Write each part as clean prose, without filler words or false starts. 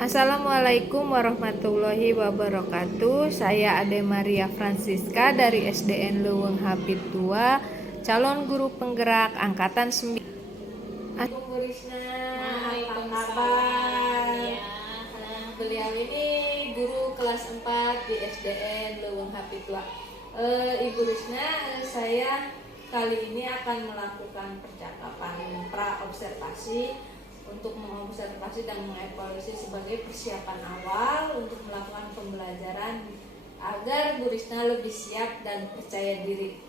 Assalamualaikum warahmatullahi wabarakatuh. Saya Ade Maria Francisca dari SDN Leuweung Hapit 2, calon guru penggerak angkatan 9. Assalamualaikum Bu Risna, apa kabar? Ya, Beliau ini guru kelas 4 di SDN Leuweung Hapit 2. Ibu Risna, saya kali ini akan melakukan percakapan pra-observasi untuk mengobservasi dan mengevaluasi sebagai persiapan awal untuk melakukan pembelajaran agar Bu Risna lebih siap dan percaya diri.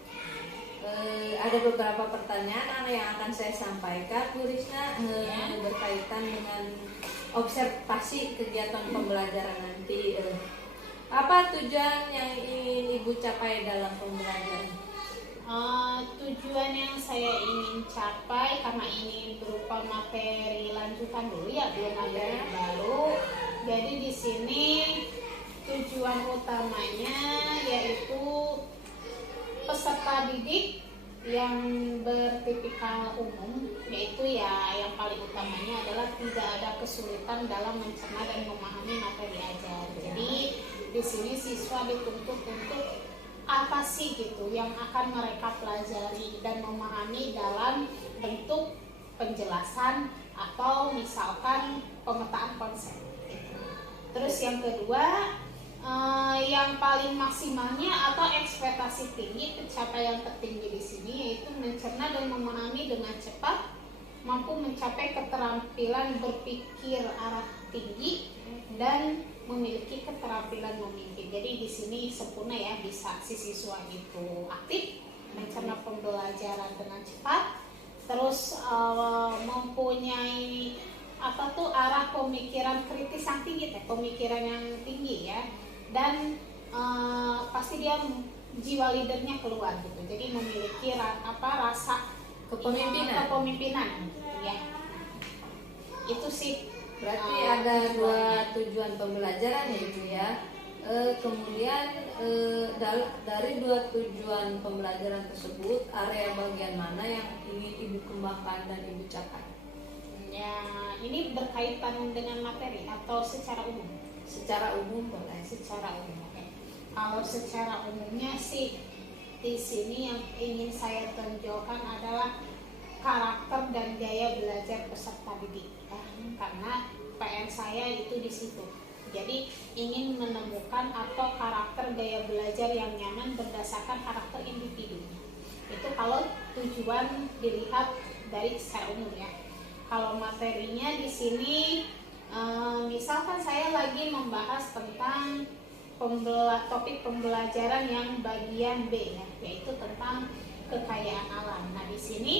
Ada beberapa pertanyaan yang akan saya sampaikan, Bu Risna, berkaitan dengan observasi kegiatan pembelajaran nanti. Apa tujuan yang ingin Ibu capai dalam pembelajaran? Tujuan yang saya ingin capai karena ini berupa materi lanjutan dulu ya, belum materi baru. Jadi di sini tujuan utamanya yaitu peserta didik yang bertipikal umum, yaitu ya yang paling utamanya adalah tidak ada kesulitan dalam mencerna dan memahami materi ajar. Jadi di sini siswa dituntut untuk apa sih gitu yang akan mereka pelajari dan memahami dalam bentuk penjelasan atau misalkan pemetaan konsep gitu. Terus yang kedua, yang paling maksimalnya atau ekspektasi tinggi, pencapaian tertinggi di sini yaitu mencerna dan memahami dengan cepat, mampu mencapai keterampilan berpikir arah tinggi dan memiliki keterampilan memimpin. Jadi di sini sempurna ya, bisa si siswa itu aktif, mencerna pembelajaran dengan cepat, terus mempunyai arah pemikiran kritis yang tinggi, pemikiran yang tinggi ya, dan pasti dia jiwa leadernya keluar gitu. Jadi memiliki rasa kepemimpinan ya. Itu sih. Berarti ada dua tujuan pembelajaran ya Ibu ya. Kemudian dari dua tujuan pembelajaran tersebut, area bagian mana yang ingin Ibu kembangkan dan Ibu capai? Ya, ini berkaitan dengan materi atau secara umum? Secara umum boleh. Secara umum. Okay. Kalau secara umumnya sih di sini yang ingin saya tonjolkan adalah karakter dan gaya belajar peserta didik ya. Karena PR saya itu di situ. Jadi ingin menemukan atau karakter gaya belajar yang nyaman berdasarkan karakter individunya. Itu kalau tujuan dilihat dari secara umum ya. Kalau materinya di sini, misalkan saya lagi membahas tentang topik pembelajaran yang bagian B ya, yaitu tentang kekayaan alam. Nah di sini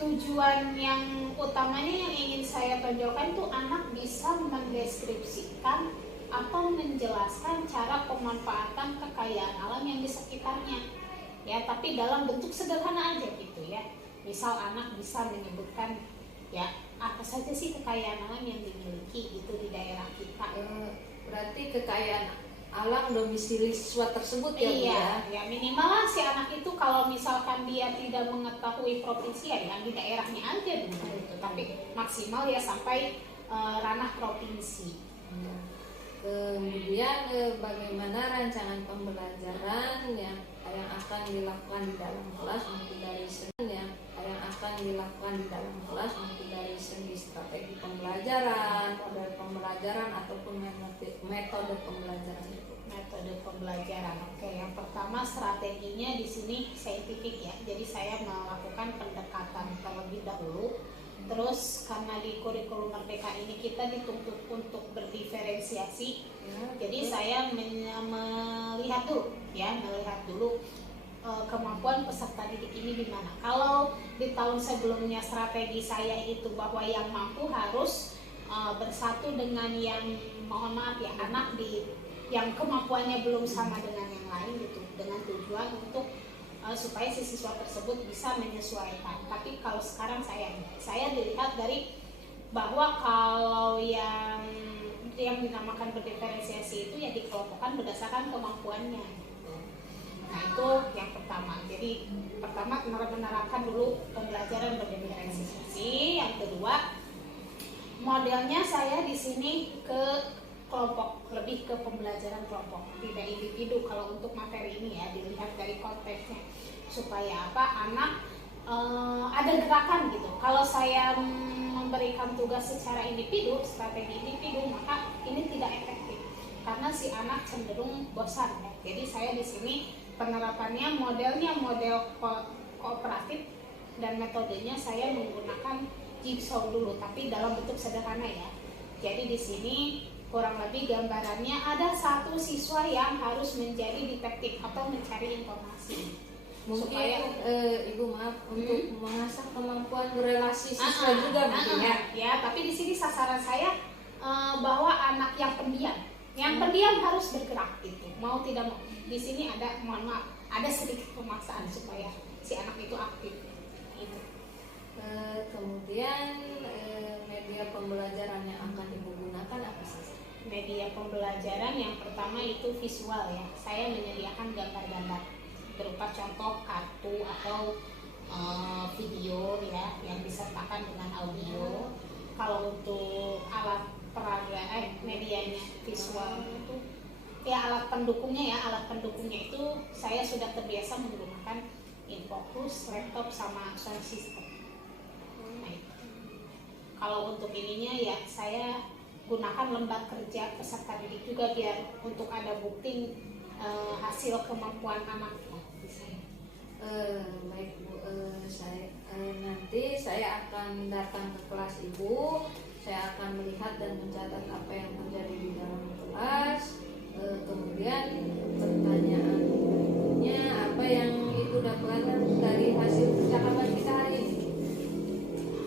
tujuan yang utamanya yang ingin saya tonjolkan itu anak bisa mendeskripsikan atau menjelaskan cara pemanfaatan kekayaan alam yang di sekitarnya ya, tapi dalam bentuk sederhana aja gitu ya. Misal anak bisa menyebutkan ya apa saja sih kekayaan alam yang dimiliki itu di daerah kita. Berarti kekayaan alam domisili siswa tersebut ya Bu iya, ya? Ya minimal lah si anak itu kalau misalkan dia tidak mengetahui provinsi ya yang di daerahnya aja dulu gitu. Tapi maksimal ya sampai ranah provinsi. Kemudian bagaimana rancangan pembelajaran yang akan dilakukan di dalam kelas mulai dari segi strategi pembelajaran, model pembelajaran ataupun metode pembelajaran itu. Metode pembelajaran. Oke, yang pertama strateginya di sini saintifik ya. Jadi saya melakukan pendekatan terlebih dahulu. Terus karena di kurikulum Merdeka ini kita dituntut untuk berdiferensiasi. Jadi saya melihat dulu kemampuan peserta didik ini di mana. Kalau di tahun sebelumnya strategi saya itu bahwa yang mampu harus bersatu dengan yang anak yang kemampuannya belum sama dengan yang lain gitu, dengan tujuan untuk supaya si siswa tersebut bisa menyesuaikan. Tapi kalau sekarang saya dilihat dari bahwa kalau yang dinamakan berdiferensiasi itu ya dikelompokkan berdasarkan kemampuannya gitu. Nah itu yang pertama. Jadi pertama menerapkan dulu pembelajaran berdiferensiasi. Yang kedua modelnya saya di sini ke kelompok, lebih ke pembelajaran kelompok, tidak individu. Kalau untuk materi ini ya dilihat dari konteksnya supaya apa, anak ada gerakan gitu. Kalau saya memberikan tugas secara individu, strategi individu, maka ini tidak efektif karena si anak cenderung bosan ya. Jadi saya di sini penerapannya modelnya model kooperatif dan metodenya saya menggunakan jigsaw dulu, tapi dalam bentuk sederhana ya. Jadi di sini kurang lebih gambarannya ada satu siswa yang harus menjadi detektif atau mencari informasi. Mungkin Supaya Ibu maaf untuk mengasah kemampuan berelasi siswa juga mungkin ya. Ya, tapi di sini sasaran saya bahwa anak yang pendiam, harus bergerak gitu. Mau tidak mau. Di sini ada, mohon maaf, ada sedikit pemaksaan supaya si anak itu aktif. Gitu. Kemudian media pembelajaran yang akan Ibu gunakan apa saja? Media pembelajaran yang pertama itu visual ya. Saya menyediakan gambar-gambar berupa contoh kartu atau video ya yang disertakan dengan audio. Kalau untuk alat peraga medianya visual itu ya alat pendukungnya itu saya sudah terbiasa menggunakan infocus, laptop sama sound system. Nah, itu. Kalau untuk ininya ya saya gunakan lembar kerja peserta didik juga biar untuk ada bukti hasil kemampuan anak. Baik Bu, nanti saya akan datang ke kelas Ibu. Saya akan melihat dan mencatat apa yang terjadi di dalam kelas. Kemudian pertanyaan berikutnya, apa yang Ibu dapatkan dari hasil percakapan kita hari ini?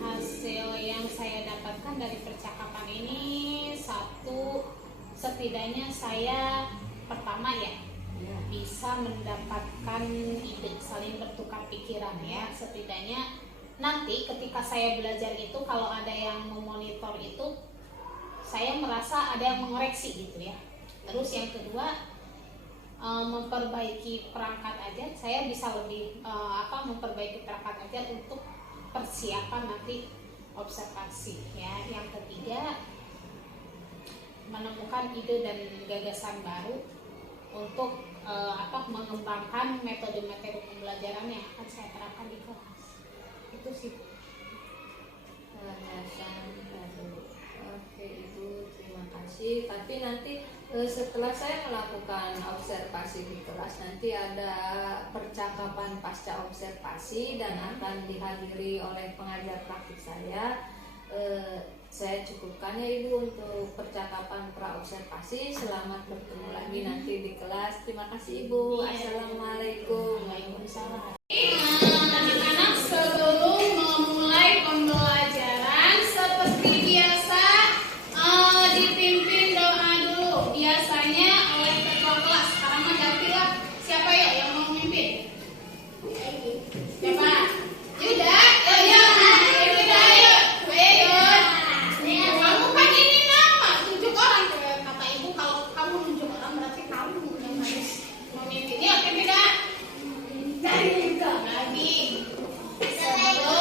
Hasil yang saya dapatkan dari percakapan ini setidaknya saya pertama ya bisa mendapatkan ide, saling bertukar pikiran ya. Setidaknya nanti ketika saya belajar itu kalau ada yang memonitor itu saya merasa ada yang mengoreksi gitu ya. Terus yang kedua memperbaiki perangkat aja, saya bisa lebih memperbaiki perangkat aja untuk persiapan nanti observasi ya. Yang ketiga menemukan ide dan gagasan baru untuk mengembangkan metode-metode pembelajaran yang akan saya terapkan di kelas. Itu sih Gagasan baru. Oke Ibu, terima kasih. Tapi nanti setelah saya melakukan observasi di kelas, nanti ada percakapan pasca observasi dan akan dihadiri oleh pengajar praktik saya. Saya cukupkan ya Ibu untuk percakapan pra observasi. Selamat bertemu lagi nanti di kelas. Terima kasih Ibu. Assalamualaikum. Waalaikumsalam. Anak-anak sebelum memulai pembelajaran seperti biasa dipimpin doa dulu. Biasanya oleh ketua kelas. Sekarang mah gantilah. Siapa ya yang mau memimpin? Siapa? Yuda. Ayo. Kamu kan ini nama tunjuk orang. Kata ibu kalau kamu tunjuk orang berarti kamu yang harus memimpin. Ya, pimpin dah. Dari lagi. Sebelum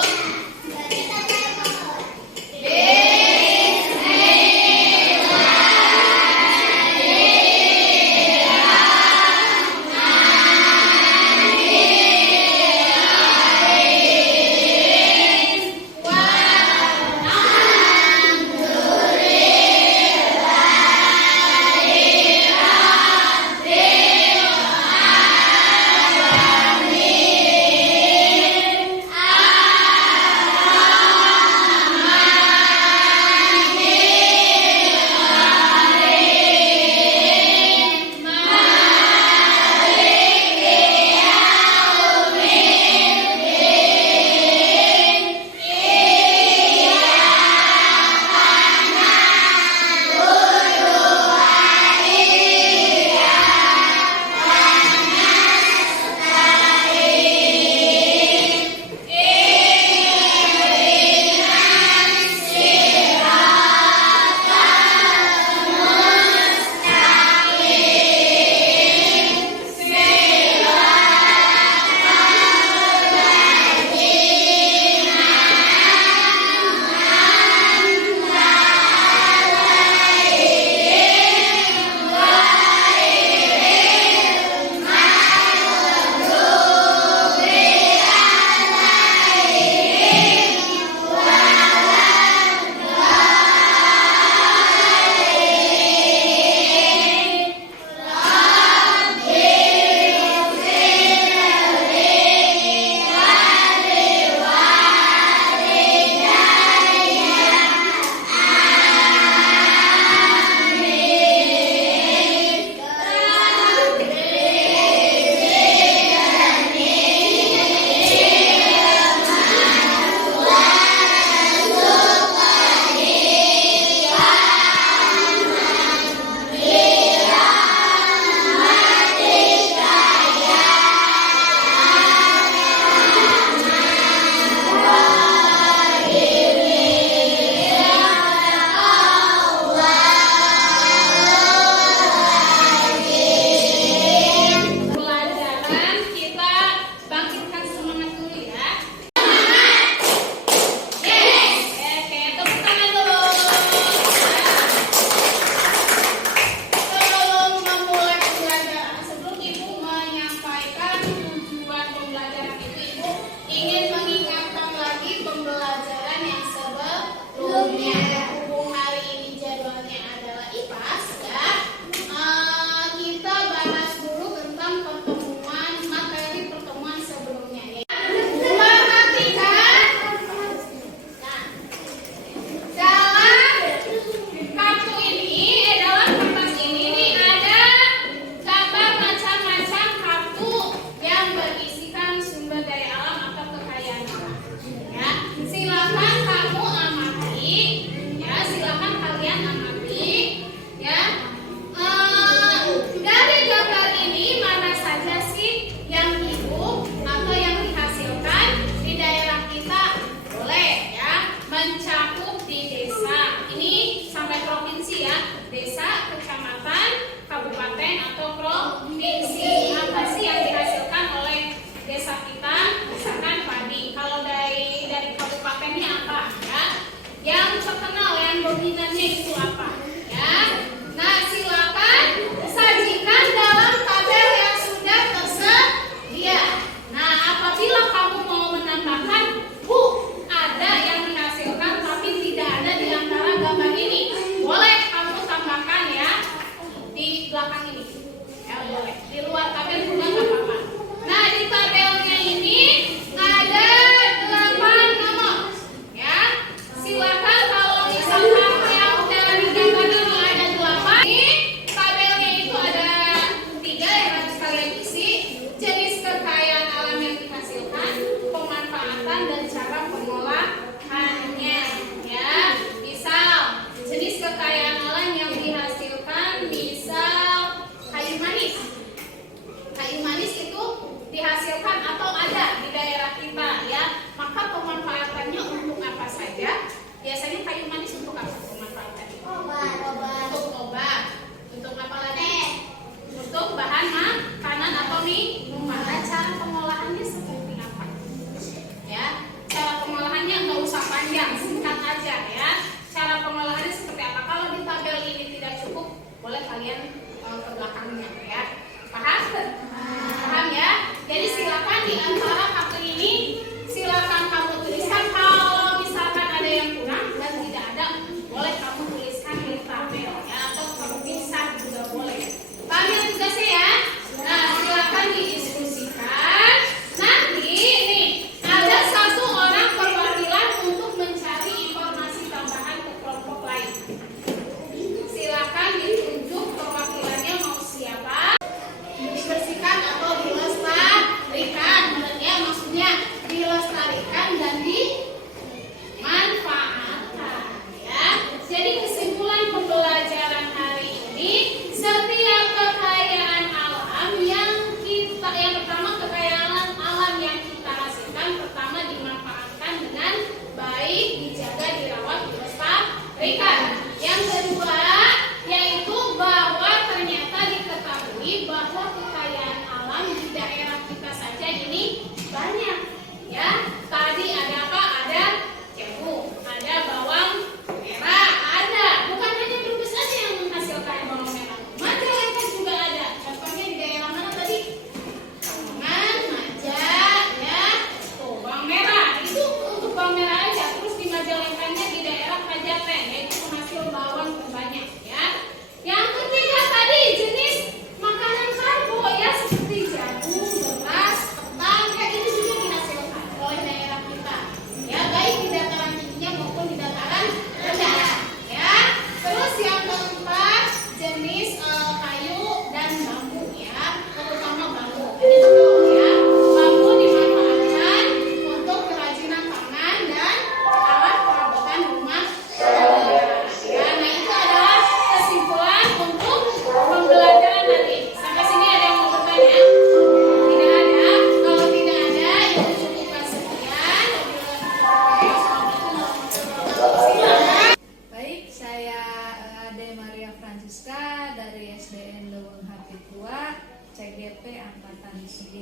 Francisca dari SDN Leuweung Hapitua, CGP angkatan 9.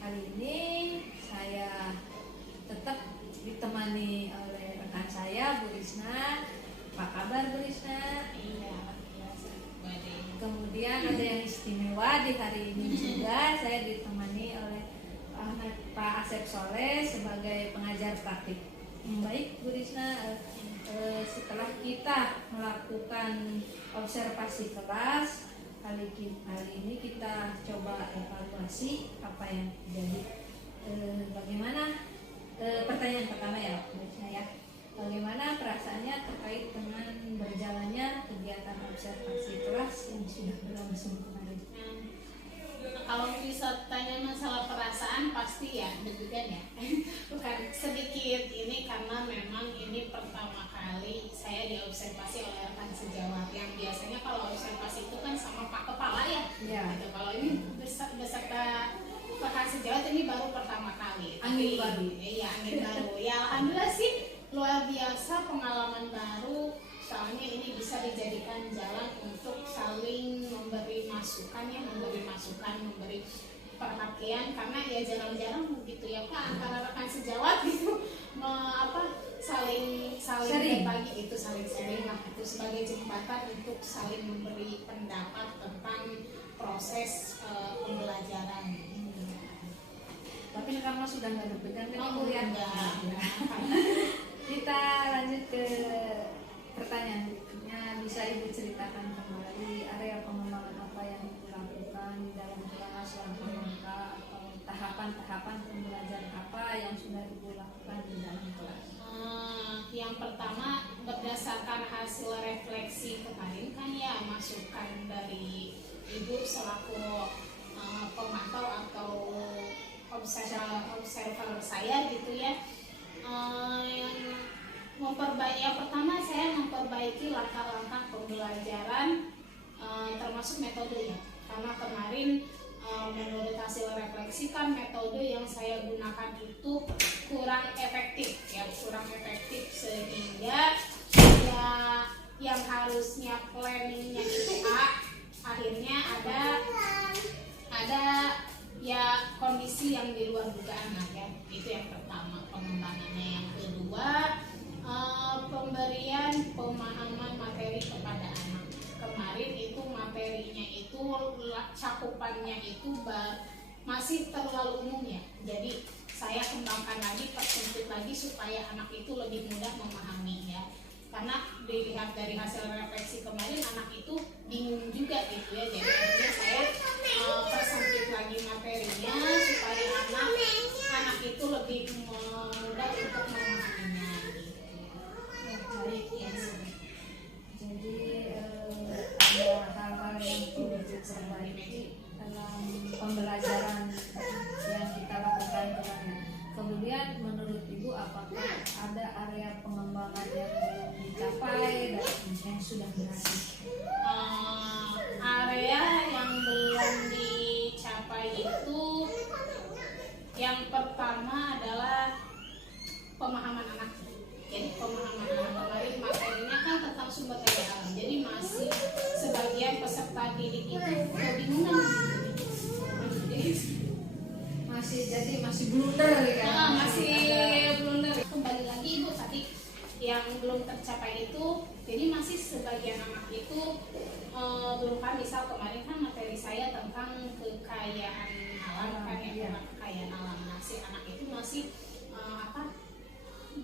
Kali ini saya tetap ditemani oleh rekan saya Bu Risna. Apa kabar Bu Risna? Iya. Kemudian ada yang istimewa di hari ini juga, saya ditemani oleh Pak Asep Soleh sebagai pengajar praktik. Baik Bu Risna, setelah kita melakukan observasi kelas, kali ini kita coba evaluasi apa yang terjadi. Bagaimana pertanyaan pertama ya Bu Risna ya, bagaimana perasaannya terkait dengan berjalannya kegiatan observasi kelas yang sudah berlangsung kemarin? Kalau bisa tanya masalah perasaan pasti ya deg-degan ya. Bukan sedikit ini karena memang ini pertama kali saya diobservasi oleh rekan sejawat. Yang biasanya kalau observasi itu kan sama Pak Kepala ya. Ya. Gitu. Kalau ini beserta rekan sejawat ini baru pertama kali. Angin baru. Iya, angin baru. Ya alhamdulillah sih luar biasa, pengalaman baru. Soalnya ini bisa dijadikan jalan untuk saling memberi masukan ya, memberi perhatian, karena ya jarang-jarang begitu ya Pak antara rekan sejawat gitu saling berbagi, itu saling sharing lah, itu sebagai jembatan untuk saling memberi pendapat tentang proses pembelajaran. Tapi karena sudah nggak deg-degan kan Oh, ya. enggak. Kita lanjut ke pertanyaan berikutnya. Bisa Ibu ceritakan kembali area pengembangan apa yang Ibu lakukan di dalam kelas, langkah-langkah atau tahapan-tahapan pembelajaran apa yang sudah Ibu lakukan di dalam kelas? Yang pertama berdasarkan hasil refleksi kemarin kan ya, masukan dari Ibu selaku pemantau atau observer saya gitu ya. Yang pertama saya memperbaiki langkah-langkah pembelajaran termasuk metodenya, karena kemarin menurut hasil refleksi kan metode yang saya gunakan itu kurang efektif sehingga ya yang harusnya planningnya itu akhirnya ada ya kondisi yang di luar dugaan ya. Itu yang pertama pengembangannya. Yang kedua pemberian pemahaman materi kepada anak. Kemarin itu materinya itu cakupannya itu masih terlalu umum ya. Jadi saya kembangkan lagi, persempit lagi supaya anak itu lebih mudah memahami ya. Karena dilihat dari hasil refleksi kemarin anak itu bingung juga gitu ya. Jadi akhirnya saya persempit lagi materinya supaya anak itu lebih mudah untuk memahaminya gitu. Baik, yes. Jadi ada hal-hal yang perlu diperbaiki dalam pembelajaran yang kita lakukan kemarin. Kemudian menurut Ibu apakah ada area pengembangan yang belum dicapai dan yang sudah berhasil? Area yang belum dicapai itu yang pertama adalah pemahaman anak. Jadi pemahaman anak kemarin materinya kan tentang sumber daya alam. Jadi masih sebagian peserta didik itu kebingungan. Masih blunder ya. Masih blunder. Kembali lagi Ibu tadi yang belum tercapai itu, jadi masih sebagian anak itu belum paham. Misal kemarin kan materi saya tentang kekayaan alam kan ya, kekayaan alam. Nah, si anak itu masih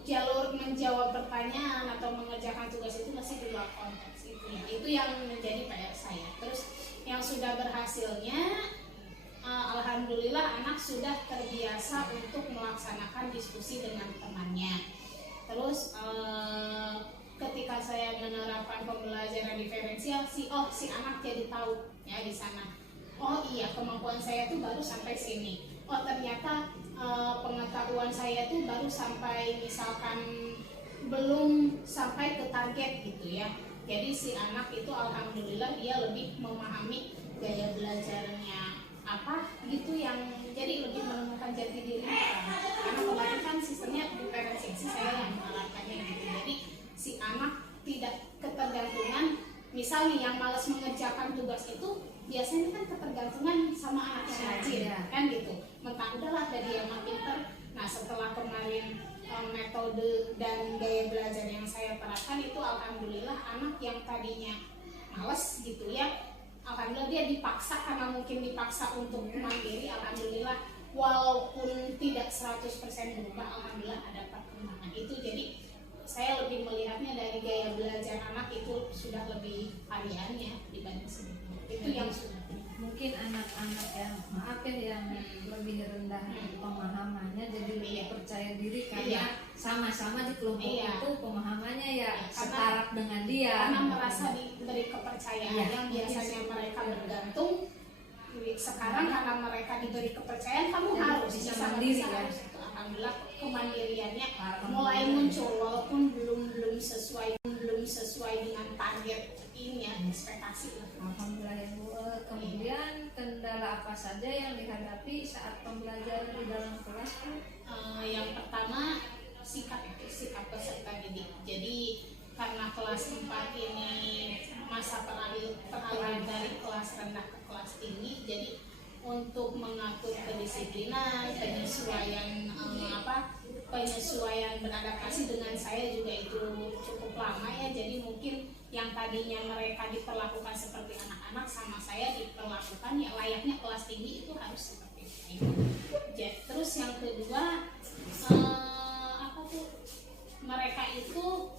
jalur menjawab pertanyaan atau mengerjakan tugas itu masih di luar konteks itu ya. Itu yang menjadi PR saya. Terus yang sudah berhasilnya alhamdulillah anak sudah terbiasa untuk melaksanakan diskusi dengan temannya. Terus ketika saya menerapkan pembelajaran diferensial si anak jadi tahu ya di sana. Oh iya, kemampuan saya tuh baru sampai sini. Oh ternyata pengetahuan saya tuh baru sampai misalkan belum sampai ke target gitu ya. Jadi si anak itu alhamdulillah dia lebih memahami gaya belajarnya apa gitu, yang jadi lebih menemukan jati diri. Karena kemarin kan sistemnya diferensiasi saya yang menerapkannya gitu. Jadi si anak tidak ketergantungan Misal nih yang malas mengerjakan tugas itu biasanya kan ketergantungan sama anak yang rajin, kan gitu. Mentang udahlah ada dia mah pinter. Nah setelah kemarin metode dan gaya belajar yang saya terapkan itu alhamdulillah anak yang tadinya males gitu ya, alhamdulillah dia dipaksa karena mungkin dipaksa untuk mandiri, alhamdulillah walaupun tidak 100% berubah, alhamdulillah ada perkembangan itu. Jadi saya lebih melihatnya dari gaya belajar anak itu sudah lebih hariannya dibanding sebelumnya. Itu yang sudah. Mungkin anak-anak yang maaf ya yang lebih rendah pemahamannya jadi lebih percaya diri karena sama-sama di kelompok itu pemahamannya ya setara dengan dia. Karena merasa diberi kepercayaan yang biasanya mereka bergantung. Sekarang karena mereka diberi kepercayaan, kamu jadi harus bisa mandiri ya. Alhamdulillah kemandiriannya mulai muncul walaupun belum sesuai dengan target ini ya, ekspektasi lah. Alhamdulillah ya Bu. Kemudian kendala apa saja yang dihadapi saat pembelajaran di dalam kelas Bu? Yang pertama sikap peserta didik. Jadi karena kelas 4 ini masa peralihan dari kelas rendah ke kelas tinggi, jadi untuk mengatur kedisiplinan, penyesuaian beradaptasi dengan saya juga itu cukup lama ya. Jadi mungkin yang tadinya mereka diperlakukan seperti anak-anak sama saya diperlakukan ya layaknya kelas tinggi, itu harus seperti itu. Terus yang kedua mereka itu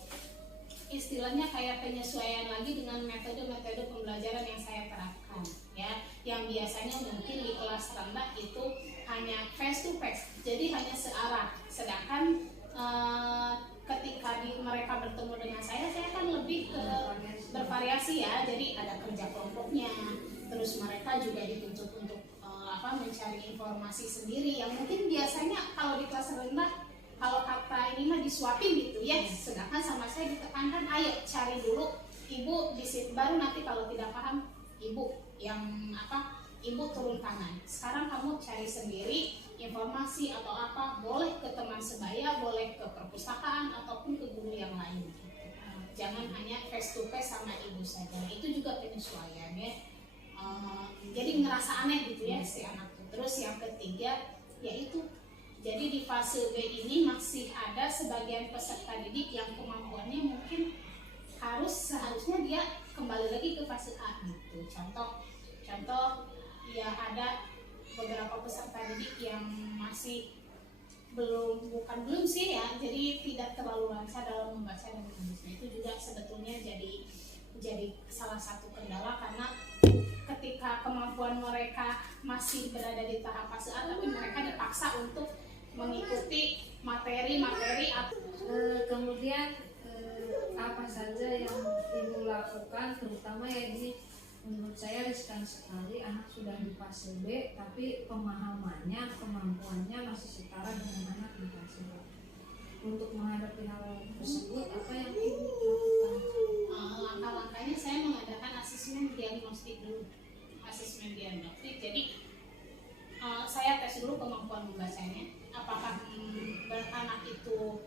istilahnya kayak penyesuaian lagi dengan metode-metode pembelajaran yang saya terapkan ya, yang biasanya mungkin di kelas rendah itu hanya face to face, jadi hanya searah, sedangkan ketika mereka bertemu dengan saya kan lebih ke bervariasi ya, jadi ada kerja kelompoknya, terus mereka juga dituntut untuk mencari informasi sendiri yang mungkin biasanya kalau di kelas rendah kalau kata ini mah disuapin gitu ya, sedangkan sama saya ditekankan ayo cari dulu ibu di situ, baru nanti kalau tidak paham ibu ibu turun tangan, sekarang kamu cari sendiri informasi atau apa, boleh ke teman sebaya, boleh ke perpustakaan ataupun ke guru yang lain gitu. Jangan hanya face to face sama ibu saja, itu juga penyesuaian ya. Jadi ngerasa aneh gitu ya si anak itu. Terus yang ketiga yaitu jadi di fase B ini masih ada sebagian peserta didik yang kemampuannya mungkin seharusnya dia kembali lagi ke fase A gitu. Contoh ya ada beberapa peserta didik yang masih belum sih ya, jadi tidak terlalu lancar dalam membaca dan menulis. Itu juga sebetulnya jadi salah satu kendala karena ketika kemampuan mereka masih berada di tahap fase A, tapi mereka dipaksa untuk mengikuti materi kemudian apa saja yang ibu lakukan, terutama ya ini menurut saya riskan sekali, anak sudah di fase B tapi pemahamannya, kemampuannya masih setara dengan anak di fase A. Untuk menghadapi hal tersebut apa yang ibu lakukan? Langkah-langkahnya saya mengadakan asesmen diagnostik dulu. Jadi saya tes dulu kemampuan membacanya, apakah anak itu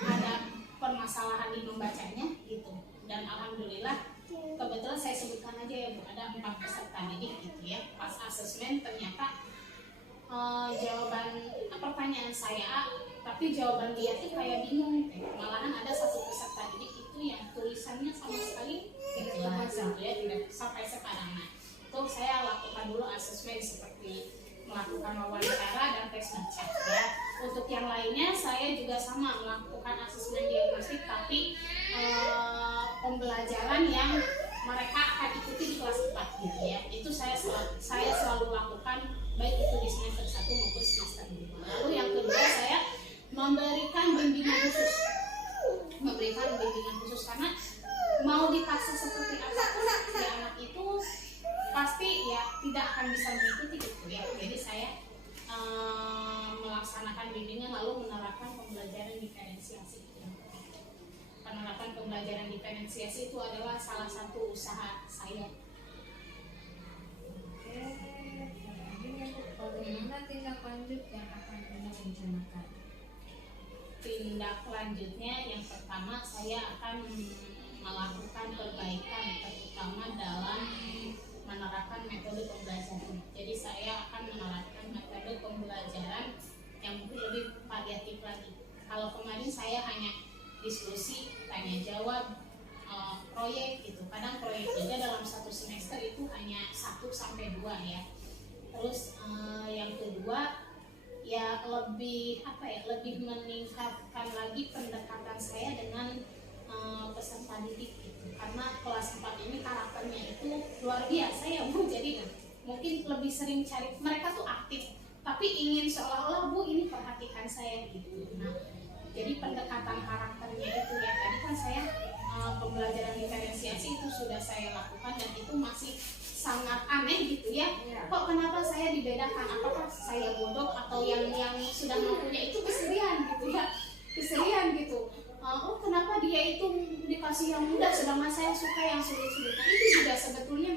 ada permasalahan di membacanya gitu. Dan alhamdulillah kebetulan saya sebutkan aja ya Bu, ada 4 peserta didik gitu ya. Pas asesmen ternyata jawaban pertanyaan saya A, tapi jawaban dia tuh kayak bingung. Malahan ada 1 peserta didik itu yang tulisannya sama sekali tidak baca ya, tidak sampai sekarang. Nah, itu saya lakukan dulu asesmen seperti melakukan wawancara dan tes baca ya. Untuk yang lainnya saya juga sama melakukan asesmen diagnostik, tapi pembelajaran yang mereka akan ikuti di kelas 4 gitu ya. Itu saya selalu lakukan baik itu di semester 1 maupun semester 2. Lalu yang kedua saya memberikan bimbingan khusus karena mau dipaksa seperti apapun ya anak itu pasti ya tidak akan bisa mengikuti gitu ya. Jadi saya melaksanakan bimbingan lalu menerapkan pembelajaran diferensiasi. Penerapan pembelajaran diferensiasi itu adalah salah satu usaha saya. Oke, bagaimana tindak lanjut yang akan Anda rencanakan? Tindak lanjutnya yang pertama saya akan melakukan perbaikan terutama dalam menerapkan metode pembelajaran. Jadi saya akan menerapkan metode pembelajaran yang mungkin lebih variatif lagi. Kalau kemarin saya hanya diskusi, tanya jawab, proyek gitu. Kadang proyek juga dalam satu semester itu hanya 1 sampai 2 ya. Terus yang kedua ya lebih lebih meningkatkan lagi pendekatan saya dengan peserta didik gitu. Karena kelas 4 ini karakternya itu luar biasa ya Bu. Jadi mungkin lebih sering cari, mereka tuh aktif tapi ingin seolah-olah Bu ini perhatikan saya gitu. Nah, jadi pendekatan karakternya itu ya, tadi kan saya pembelajaran diferensiasi itu sudah saya lakukan dan itu masih sangat aneh gitu ya. Kok kenapa saya dibedakan? Apakah saya bodoh atau yang sudah mempunyai itu keserian gitu ya? Keserian gitu. Oh kenapa dia itu dikasih yang mudah sedangkan saya suka yang sulit-sulit. Nah itu juga sebetulnya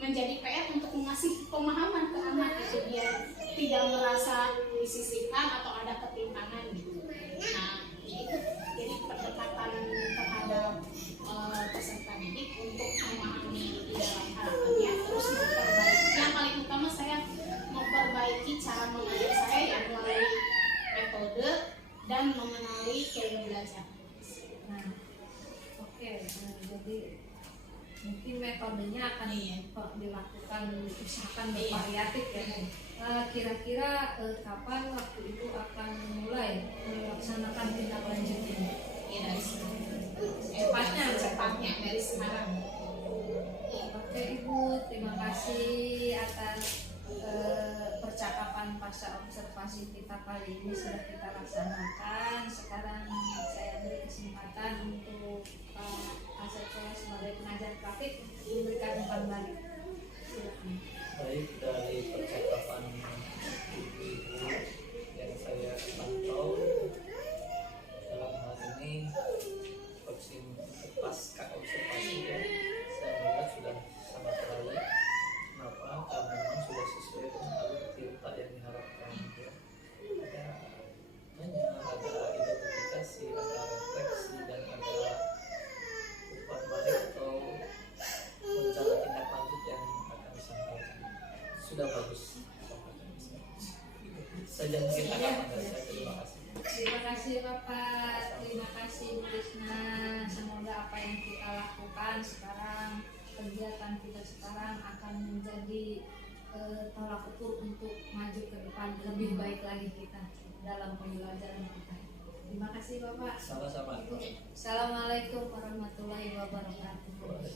menjadi PR untuk mengasih pemahaman ke anak itu biar tidak merasa disisihkan atau ada ketimpangan gitu. Nah itu jadi pendekatan terhadap peserta didik untuk memahami di dalam karakternya, terus memperbaiki. Yang paling utama saya memperbaiki cara mengajar saya yang melalui metode dan mengenali gaya belajar. Nah, oke. Jadi mungkin metodenya akan dilakukan, usahakan bervariatif ya. Kira-kira kapan waktu itu akan mulai melaksanakan tindak lanjut ini? Ya dari Cepatnya dari sekarang. Oke Ibu, terima kasih atas percakapan pasca observasi kita kali ini sudah kita laksanakan. Sekarang saya beri kesempatan untuk Pak Asep sebagai pengajar praktik memberikan umpan balik. Silakan. Baik, dari percakapan ibu-ibu yang saya pantau dalam hal ini pasca observasi ya, saya melihat sudah sangat baik. Kenapa? Karena memang sudah sesuai dengan alur cerita yang diharapkan ya. Ada identifikasi, ada refleksi, dan ada umpan balik atau rencana tindak lanjut yang akan disampaikan. Sudah bagus. Saja mungkin tanggapan dari saya. Terima kasih. Terima kasih Bapak, terima kasih Bu Risna. Semoga apa yang kita lakukan sekarang, kegiatan kita sekarang akan menjadi tolak ukur untuk maju ke depan lebih baik lagi kita dalam pembelajaran kita. Terima kasih Bapak. Sama-sama. Assalamualaikum warahmatullahi wabarakatuh.